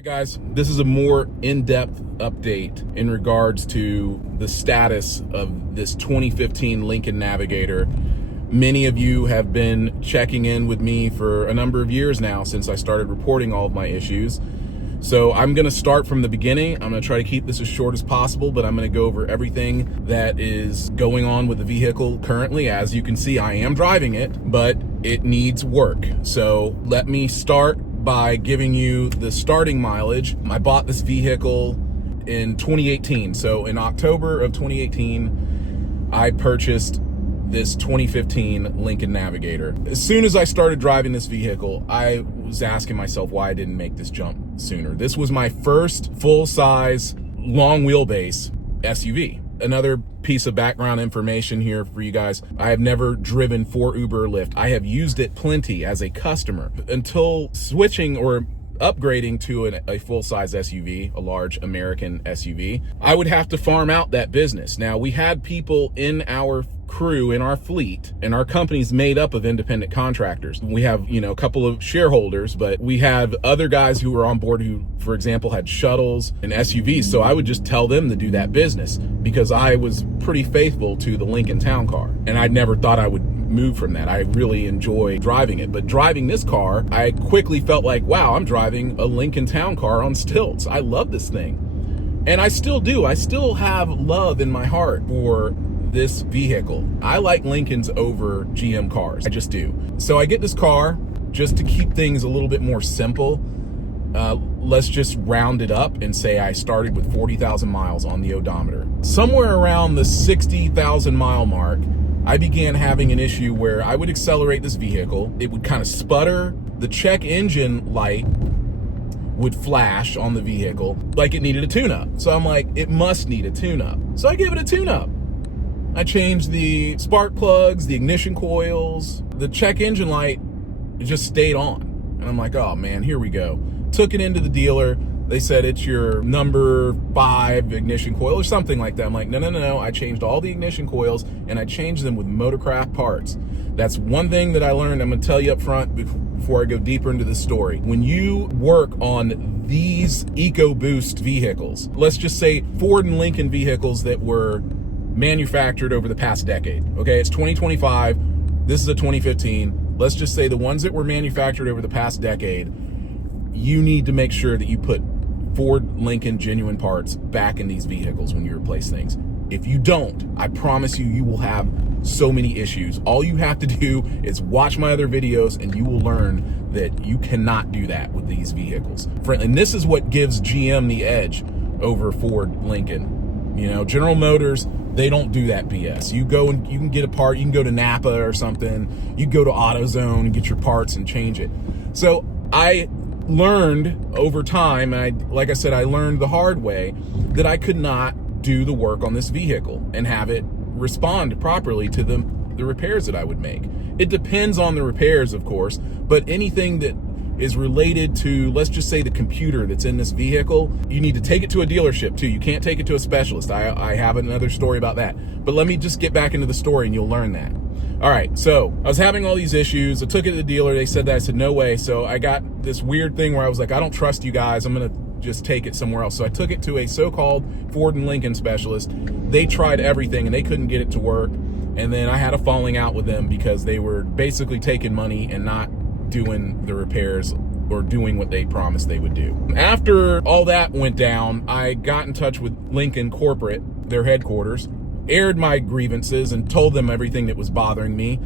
Alright guys, this is a more in-depth update in regards to the status of this 2015 Lincoln Navigator. Many of you have been checking in with me for a number of years now since I started reporting all of my issues. So I'm going to start from the beginning. I'm going to try to keep this as short as possible, but I'm going to go over everything that is going on with the vehicle currently. As you can see, I am driving it, but it needs work. So let me start by giving you the starting mileage. I bought this vehicle in 2018. So in October of 2018, I purchased this 2015 Lincoln Navigator. As soon as I started driving this vehicle, I was asking myself why I didn't make this jump sooner. This was my first full-size, long wheelbase SUV. Another piece of background information here for you guys. I have never driven for Uber or Lyft. I have used it plenty as a customer until switching or upgrading to a full-size SUV, a large American SUV. I would have to farm out that business. Now, we had people in our crew, in our fleet, and our company's made up of independent contractors. We have, a couple of shareholders, but we have other guys who were on board who, for example, had shuttles and SUVs. So I would just tell them to do that business because I was pretty faithful to the Lincoln Town Car. And I never thought I would move from that. I really enjoy driving it. But driving this car, I quickly felt like, wow, I'm driving a Lincoln Town Car on stilts. I love this thing. And I still do. I still have love in my heart for this vehicle. I like Lincolns over GM cars. I just do. So I get this car just to keep things a little bit more simple. Let's just round it up and say I started with 40,000 miles on the odometer. Somewhere around the 60,000 mile mark, I began having an issue where I would accelerate this vehicle. It would kind of sputter. The check engine light would flash on the vehicle like it needed a tune-up. So I'm like, it must need a tune-up. So I gave it a tune-up. I changed the spark plugs, the ignition coils, the check engine light, it just stayed on. And I'm like, oh man, here we go. Took it into the dealer. They said it's your number 5 ignition coil or something like that. I'm like, no. I changed all the ignition coils and I changed them with Motorcraft parts. That's one thing that I learned. I'm gonna tell you up front before I go deeper into the story. When you work on these EcoBoost vehicles, let's just say Ford and Lincoln vehicles that were manufactured over the past decade. Okay, it's 2025. This is a 2015. Let's just say the ones that were manufactured over the past decade, you need to make sure that you put Ford Lincoln genuine parts back in these vehicles when you replace things. If you don't, I promise you, you will have so many issues. All you have to do is watch my other videos and you will learn that you cannot do that with these vehicles. And this is what gives GM the edge over Ford Lincoln. General Motors, they don't do that BS. You go and you can get a part, you can go to Napa or something, you go to AutoZone and get your parts and change it. So I learned over time, like I said, I learned the hard way that I could not do the work on this vehicle and have it respond properly to the repairs that I would make. It depends on the repairs, of course, but anything that is related to, let's just say, the computer that's in this vehicle, you need to take it to a dealership too. You can't take it to a specialist. I have another story about that. But let me just get back into the story and you'll learn that. All right, so I was having all these issues. I took it to the dealer. They said that. I said, no way. So I got this weird thing where I was like, I don't trust you guys. I'm going to just take it somewhere else. So I took it to a so-called Ford and Lincoln specialist. They tried everything and they couldn't get it to work. And then I had a falling out with them because they were basically taking money and not doing the repairs or doing what they promised they would do. After all that went down, I got in touch with Lincoln Corporate, their headquarters, aired my grievances and told them everything that was bothering me.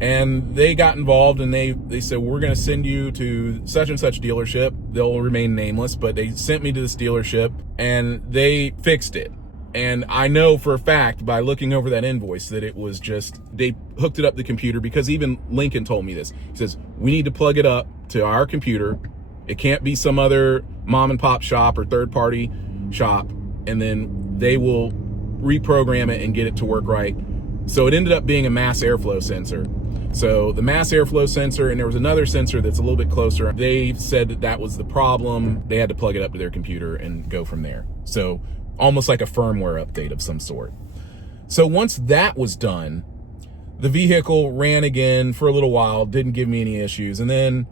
And they got involved and they said, we're going to send you to such and such dealership. They'll remain nameless, but they sent me to this dealership and they fixed it. And I know for a fact by looking over that invoice that it was just, they hooked it up to the computer, because even Lincoln told me this. He says, we need to plug it up to our computer. It can't be some other mom and pop shop or third party shop. And then they will reprogram it and get it to work right. So it ended up being a mass airflow sensor. So the mass airflow sensor, and there was another sensor that's a little bit closer. They said that that was the problem. They had to plug it up to their computer and go from there. So almost like a firmware update of some sort. So once that was done, the vehicle ran again for a little while, didn't give me any issues. And then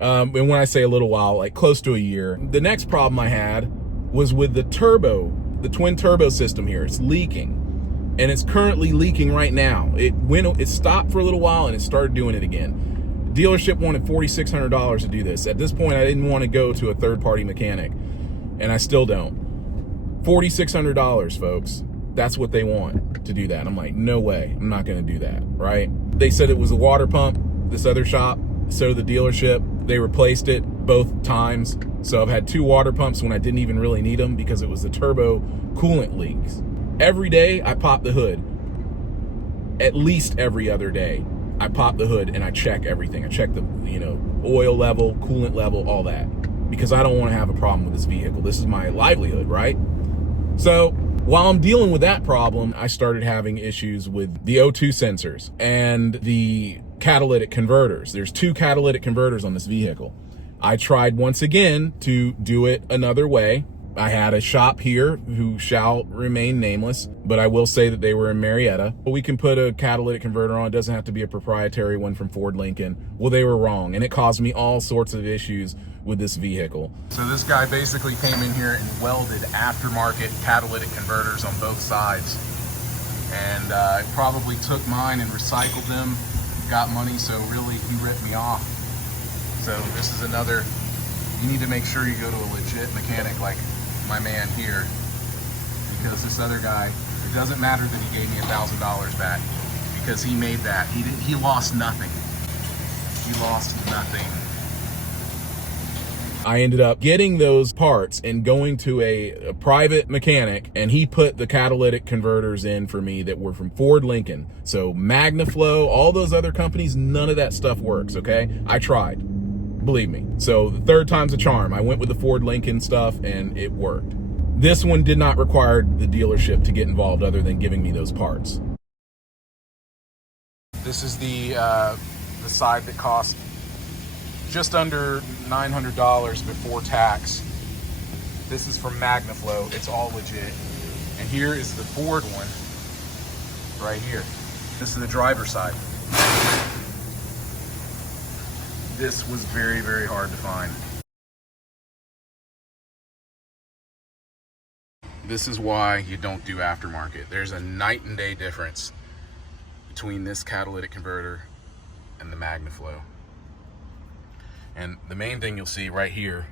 And when I say a little while, like close to a year. The next problem I had was with the turbo, the twin turbo system here. It's leaking. And it's currently leaking right now. It stopped for a little while and it started doing it again. Dealership wanted $4,600 to do this. At this point, I didn't want to go to a third-party mechanic, and I still don't. $4,600, folks. That's what they want to do that. I'm like, no way. I'm not going to do that, right? They said it was a water pump, this other shop, so the dealership. They replaced it both times. So I've had 2 water pumps when I didn't even really need them because it was the turbo coolant leaks. Every day I pop the hood. At least every other day I pop the hood and I check everything. I check the oil level, coolant level, all that, because I don't want to have a problem with this vehicle. This is my livelihood, right? So while I'm dealing with that problem, I started having issues with the O2 sensors and the catalytic converters. There's 2 catalytic converters on this vehicle. I tried once again to do it another way. I had a shop here who shall remain nameless, but I will say that they were in Marietta. We can put a catalytic converter on. It doesn't have to be a proprietary one from Ford Lincoln. Well, they were wrong, and it caused me all sorts of issues with this vehicle. So this guy basically came in here and welded aftermarket catalytic converters on both sides. And it probably took mine and recycled them, got money, so really he ripped me off. So this is another, you need to make sure you go to a legit mechanic like my man here, because this other guy, it doesn't matter that he gave me $1,000 back, because he made that. He lost nothing. He lost nothing. I ended up getting those parts and going to a private mechanic, and he put the catalytic converters in for me that were from Ford Lincoln. So MagnaFlow, all those other companies, none of that stuff works, okay? I tried. Believe me. So the 3rd time's a charm. I went with the Ford Lincoln stuff and it worked. This one did not require the dealership to get involved other than giving me those parts. This is the side that cost just under $900 before tax. This is from MagnaFlow. It's all legit. And here is the Ford one right here. This is the driver's side. This was very, very hard to find. This is why you don't do aftermarket. There's a night and day difference between this catalytic converter and the MagnaFlow. And the main thing you'll see right here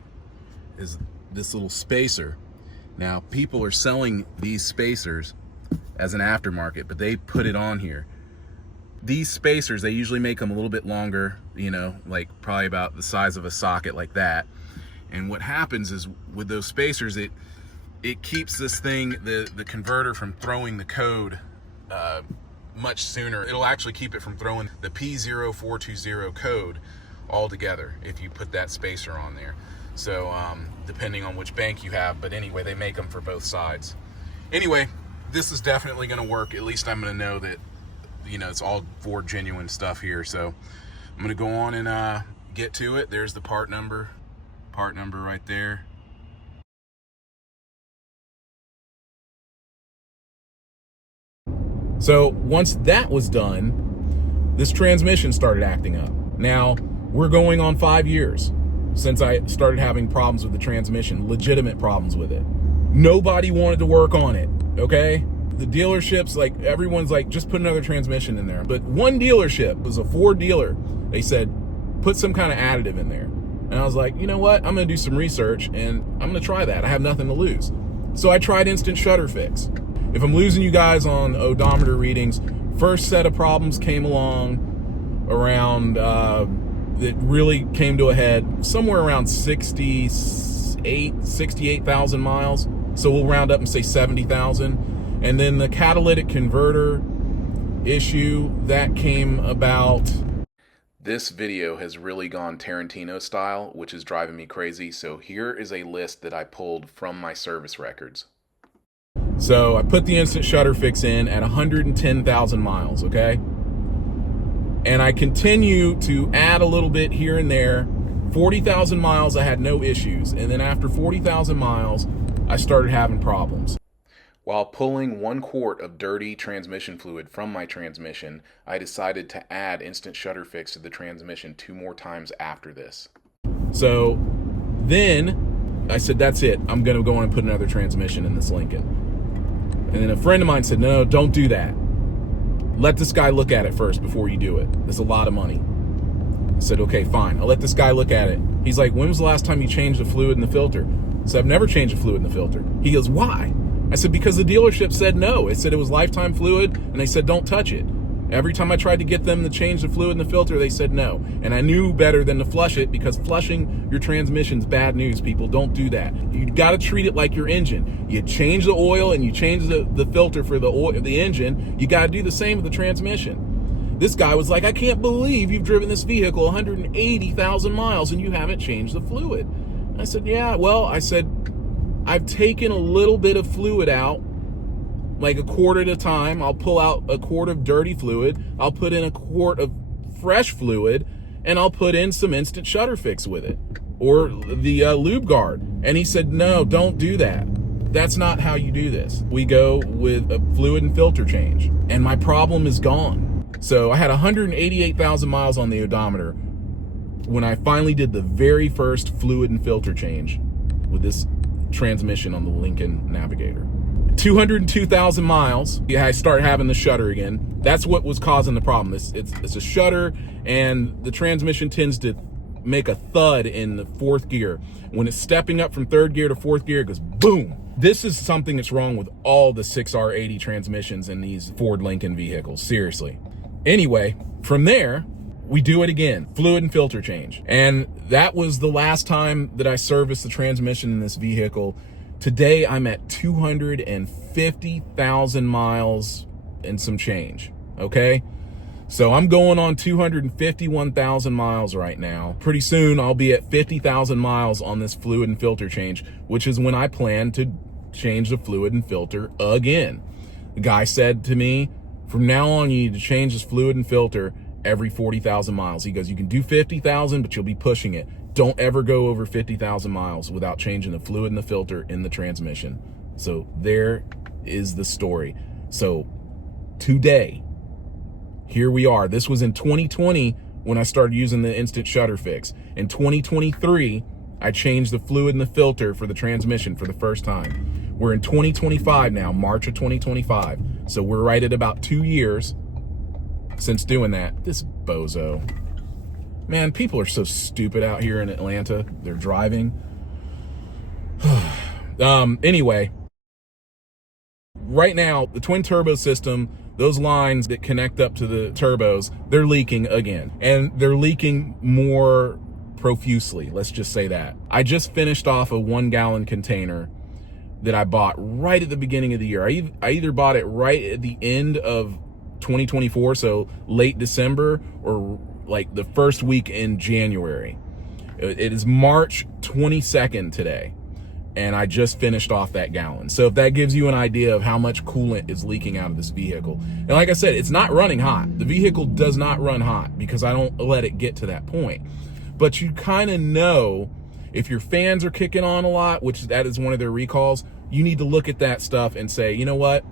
is this little spacer. Now, people are selling these spacers as an aftermarket, but they put it on here. These spacers, they usually make them a little bit longer, like probably about the size of a socket like that. And what happens is with those spacers, it keeps this thing, the converter, from throwing the code much sooner. It'll actually keep it from throwing the P0420 code altogether if you put that spacer on there. So depending on which bank you have, but anyway, they make them for both sides. Anyway, this is definitely going to work. At least I'm going to know that it's all Ford genuine stuff here. So I'm going to go on and get to it. There's the part number right there. So once that was done, this transmission started acting up. Now, we're going on 5 years since I started having problems with the transmission, legitimate problems with it. Nobody wanted to work on it, okay? The dealerships, like, everyone's like, just put another transmission in there. But one dealership was a Ford dealer. They said, put some kind of additive in there. And I was like, you know what? I'm going to do some research and I'm going to try that. I have nothing to lose. So I tried instant shutter fix. If I'm losing you guys on odometer readings, first set of problems came along around, that really came to a head somewhere around 68,000 miles. So we'll round up and say 70,000. And then the catalytic converter issue, that came about. This video has really gone Tarantino style, which is driving me crazy. So here is a list that I pulled from my service records. So I put the instant shutter fix in at 110,000 miles, okay? And I continue to add a little bit here and there. 40,000 miles, I had no issues. And then after 40,000 miles, I started having problems. While pulling 1 quart of dirty transmission fluid from my transmission, I decided to add instant shutter fix to the transmission 2 more times after this. So then I said, that's it. I'm going to go on and put another transmission in this Lincoln. And then a friend of mine said, no, don't do that. Let this guy look at it first before you do it. It's a lot of money. I said, okay, fine. I'll let this guy look at it. He's like, when was the last time you changed the fluid in the filter? I said, I've never changed the fluid in the filter. He goes, why? I said, because the dealership said no. It said it was lifetime fluid, and they said don't touch it. Every time I tried to get them to change the fluid in the filter, they said no. And I knew better than to flush it, because flushing your transmission's bad news, people. Don't do that. You got to treat it like your engine. You change the oil and you change the filter for the engine. You got to do the same with the transmission. This guy was like, I can't believe you've driven this vehicle 180,000 miles and you haven't changed the fluid. I said, yeah, well, I said, I've taken a little bit of fluid out, like a quart at a time. I'll pull out a quart of dirty fluid. I'll put in a quart of fresh fluid, and I'll put in some instant shutter fix with it, or the lube guard. And he said, no, don't do that. That's not how you do this. We go with a fluid and filter change, and my problem is gone. So I had 188,000 miles on the odometer when I finally did the very first fluid and filter change with this transmission on the Lincoln Navigator. 202,000 miles, I start having the shutter again. That's what was causing the problem. It's a shutter, and the transmission tends to make a thud in the fourth gear. When it's stepping up from third gear to fourth gear, it goes boom. This is something that's wrong with all the 6R80 transmissions in these Ford Lincoln vehicles, seriously. Anyway, from there, we do it again, fluid and filter change. And that was the last time that I serviced the transmission in this vehicle. Today, I'm at 250,000 miles and some change, okay? So I'm going on 251,000 miles right now. Pretty soon, I'll be at 50,000 miles on this fluid and filter change, which is when I plan to change the fluid and filter again. The guy said to me, from now on, you need to change this fluid and filter every 40,000 miles. He goes, you can do 50,000, but you'll be pushing it. Don't ever go over 50,000 miles without changing the fluid and the filter in the transmission. So there is the story. So today, here we are. This was in 2020 when I started using the instant shutter fix. In 2023, I changed the fluid and the filter for the transmission for the first time. We're in 2025 now, March of 2025. So we're right at about 2 years since doing that. This bozo. Man, people are so stupid out here in Atlanta. They're driving. Anyway, right now, the twin turbo system, those lines that connect up to the turbos, they're leaking again. And they're leaking more profusely, let's just say that. I just finished off a 1 gallon container that I bought right at the beginning of the year. I either bought it right at the end of 2024, so late December, or like the first week in January. It is March 22nd today, and I just finished off that gallon. So if that gives you an idea of how much coolant is leaking out of this vehicle. And like I said, it's not running hot. The vehicle does not run hot because I don't let it get to that point. But you kind of know if your fans are kicking on a lot, which that is one of their recalls, you need to look at that stuff and say, you know what?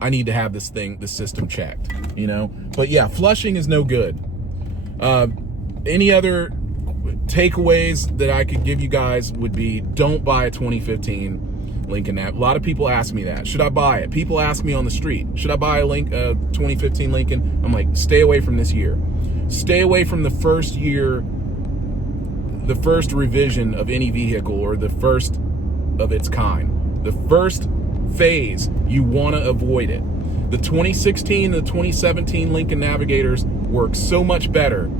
I need to have this system checked, you know? But yeah, flushing is no good. Any other takeaways that I could give you guys would be, don't buy a 2015 Lincoln Nav. A lot of people ask me that. Should I buy it? People ask me on the street, should I buy a 2015 Lincoln? I'm like, stay away from this year. Stay away from the first year, the first revision of any vehicle, or the first of its kind. The first phase, you want to avoid it. The 2016 and the 2017 Lincoln Navigators work so much better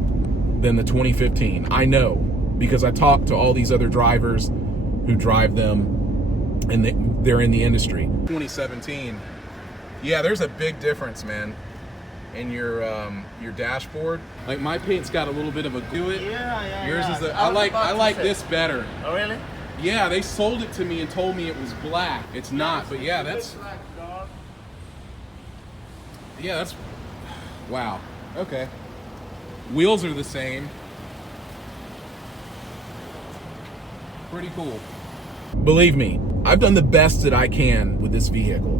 than the 2015. I know, because I talked to all these other drivers who drive them, and they're in the industry. 2017, yeah, there's a big difference, man, in your dashboard. Like, my paint's got a little bit of a do it. Yeah. Yours is I like this better. Oh, really? Yeah, they sold it to me and told me it was black. It's not, but yeah, that's wow. Okay. Wheels are the same. Pretty cool. Believe me, I've done the best that I can with this vehicle.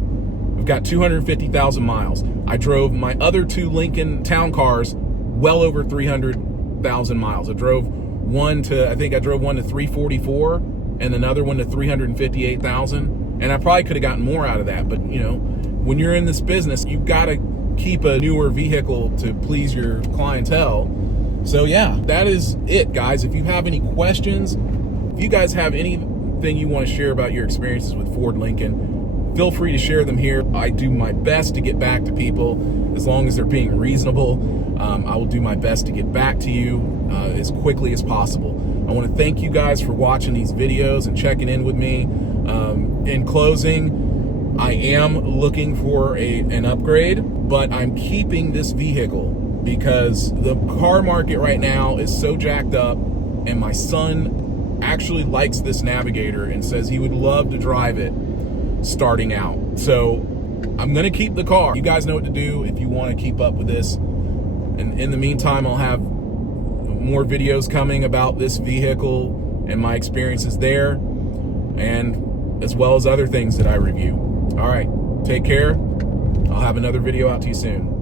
We've got 250,000 miles. I drove my other 2 Lincoln town cars well over 300,000 miles. I drove I think I drove one to 344 and another one to 358,000. And I probably could have gotten more out of that. But, you know, when you're in this business, you've got to keep a newer vehicle to please your clientele. So yeah, that is it, guys. If you have any questions, if you guys have anything you want to share about your experiences with Ford Lincoln, feel free to share them here. I do my best to get back to people as long as they're being reasonable. I will do my best to get back to you as quickly as possible. I want to thank you guys for watching these videos and checking in with me. In closing, I am looking for an upgrade, but I'm keeping this vehicle because the car market right now is so jacked up, and my son actually likes this Navigator and says he would love to drive it starting out. So I'm gonna keep the car. You guys know what to do if you want to keep up with this. And in the meantime, I'll have more videos coming about this vehicle and my experiences there, and as well as other things that I review. All right, take care. I'll have another video out to you soon.